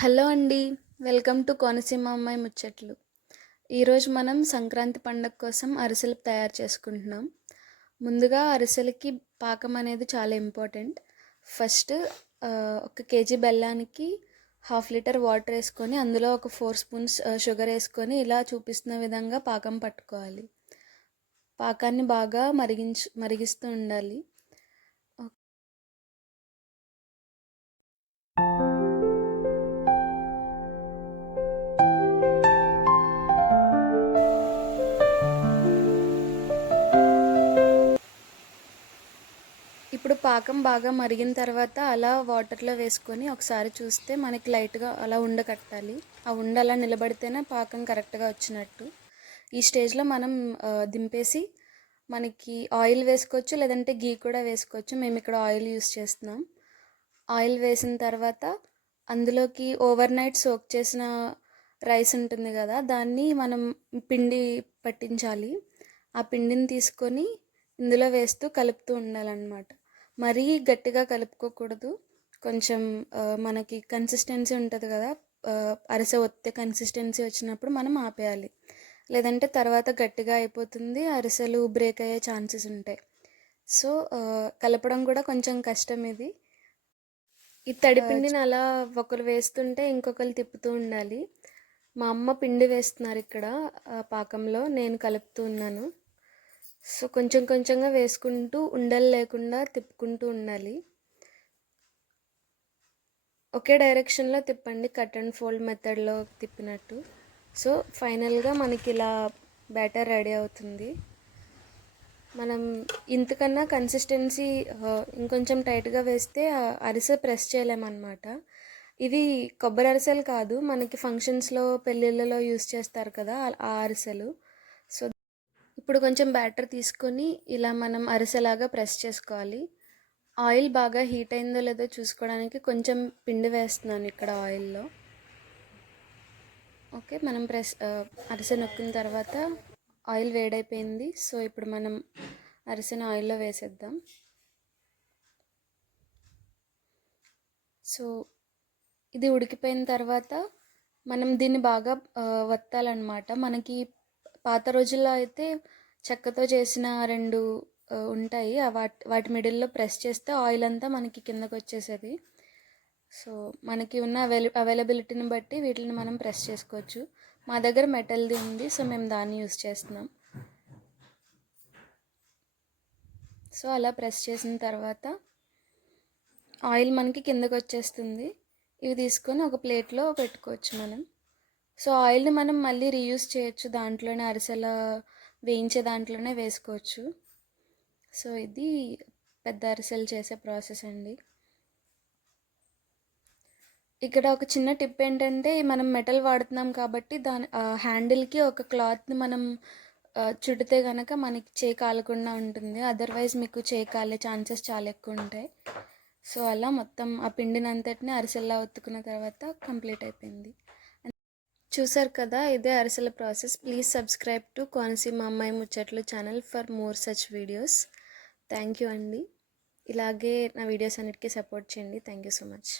Hello అండి welcome to Konaseema అమ్మాయి ముచ్చట్లు. ఈరోజు మనం సంక్రాంతి పండగ కోసం అరిసెలు తయారు చేసుకుంటున్నాం. ముందుగా అరిసెలకి పాకం అనేది చాలా ఇంపార్టెంట్. ఫస్ట్ ఒక కేజీ బెల్లానికి హాఫ్ లీటర్ వాటర్ వేసుకొని అందులో ఒక ఫోర్ స్పూన్స్ షుగర్ వేసుకొని ఇలా చూపిస్తున్న విధంగా పాకం పట్టుకోవాలి. పాకాన్ని బాగా మరిగించు మరిగిస్తూ ఉండాలి. ఇప్పుడు పాకం బాగా మరిగిన తర్వాత అలా వాటర్లో వేసుకొని ఒకసారి చూస్తే మనకి లైట్గా అలా ఉండ కట్టాలి. ఆ ఉండ అలా నిలబడితేనే పాకం కరెక్ట్గా వచ్చినట్టు. ఈ స్టేజ్లో మనం దింపేసి మనకి ఆయిల్ వేసుకోవచ్చు లేదంటే గీ కూడా వేసుకోవచ్చు. మేము ఇక్కడ ఆయిల్ యూస్ చేస్తున్నాం. ఆయిల్ వేసిన తర్వాత అందులోకి ఓవర్ నైట్ సోక్ చేసిన రైస్ ఉంటుంది కదా దాన్ని మనం పిండి పట్టించాలి. ఆ పిండిని తీసుకొని ఇందులో వేస్తూ కలుపుతూ ఉండాలన్నమాట. మరీ గట్టిగా కలుపుకోకూడదు. కొంచెం మనకి కన్సిస్టెన్సీ ఉంటుంది కదా. అరిసె ఒత్తే కన్సిస్టెన్సీ వచ్చినప్పుడు మనం ఆపేయాలి. లేదంటే తర్వాత గట్టిగా అయిపోతుంది అరిసెలు బ్రేక్ అయ్యే ఛాన్సెస్ ఉంటాయి. సో కలపడం కూడా కొంచెం కష్టం ఇది. ఈ తడిపిండిని అలా ఒకరు వేస్తుంటే ఇంకొకరు తిప్పుతూ ఉండాలి. మా అమ్మ పిండి వేస్తున్నారు ఇక్కడ పాకంలో. నేను కలుపుతూ ఉన్నాను. సో కొంచెం కొంచెంగా వేసుకుంటూ ఉండలు లేకుండా తిప్పుకుంటూ ఉండాలి. ఒకే డైరెక్షన్లో తిప్పండి. కట్ అండ్ ఫోల్డ్ మెథడ్లో తిప్పినట్టు. సో ఫైనల్గా మనకి ఇలా బ్యాటర్ రెడీ అవుతుంది. మనం ఇంతకన్నా కన్సిస్టెన్సీ ఇంకొంచెం టైట్గా వేస్తే అరిసె ప్రెస్ చేయలేమన్నమాట. ఇవి కొబ్బరి అరిసెలు కాదు మనకి ఫంక్షన్స్లో పెళ్ళిళ్ళలో యూస్ చేస్తారు కదా ఆ అరిసెలు. ఇప్పుడు కొంచెం బ్యాటర్ తీసుకొని ఇలా మనం అరిసెలాగా ప్రెస్ చేసుకోవాలి. ఆయిల్ బాగా హీట్ అయిందో లేదో చూసుకోవడానికి కొంచెం పిండి వేస్తున్నాను ఇక్కడ ఆయిల్లో. ఓకే మనం ప్రెస్ అరిసె నొక్కిన తర్వాత ఆయిల్ వేడైపోయింది. సో ఇప్పుడు మనం అరిసెను ఆయిల్లో వేసేద్దాం. సో ఇది ఉడికిపోయిన తర్వాత మనం దీన్ని బాగా వత్తాలన్నమాట. మనకి పాత రోజుల్లో అయితే చెక్కతో చేసిన రెండు ఉంటాయి. వాటి వాటి మిడిల్లో ప్రెస్ చేస్తే ఆయిల్ అంతా మనకి కిందకు వచ్చేసేది సో మనకి ఉన్న అవైల అవైలబిలిటీని బట్టి వీటిని మనం ప్రెస్ చేసుకోవచ్చు. మా దగ్గర మెటల్ది ఉంది సో మేము దాన్ని యూస్ చేస్తున్నాం. సో అలా ప్రెస్ చేసిన తర్వాత ఆయిల్ మనకి కిందకు వచ్చేస్తుంది ఇవి తీసుకొని ఒక ప్లేట్లో పెట్టుకోవచ్చు మనం. సో ఆయిల్ని మనం మళ్ళీ రీయూస్ చేయొచ్చు. దాంట్లోనే అరిసెల వేయించే దాంట్లోనే వేసుకోవచ్చు. సో ఇది పెద్ద అరిసెలు చేసే ప్రాసెస్ అండి. ఇక్కడ ఒక చిన్న టిప్ ఏంటంటే మనం మెటల్ వాడుతున్నాం కాబట్టి దాని హ్యాండిల్కి ఒక క్లాత్ని మనం చుడితే కనుక మనకి చేయి కాలకుండా ఉంటుంది. అదర్వైజ్ మీకు చేయి కాలే ఛాన్సెస్ చాలా ఎక్కువ ఉంటాయి. సో అలా మొత్తం ఆ పిండినంతటిని అరిసెల్లా ఒత్తుకున్న తర్వాత కంప్లీట్ అయిపోయింది. చూసారు కదా ఇదే అరిసెల process. Please subscribe to Konaseema అమ్మాయి ముచ్చట్లు channel for more such videos. Thank you అండి. ఇలాగే నా వీడియోస్ అన్నిటికీ సపోర్ట్ చేయండి. Thank you so much.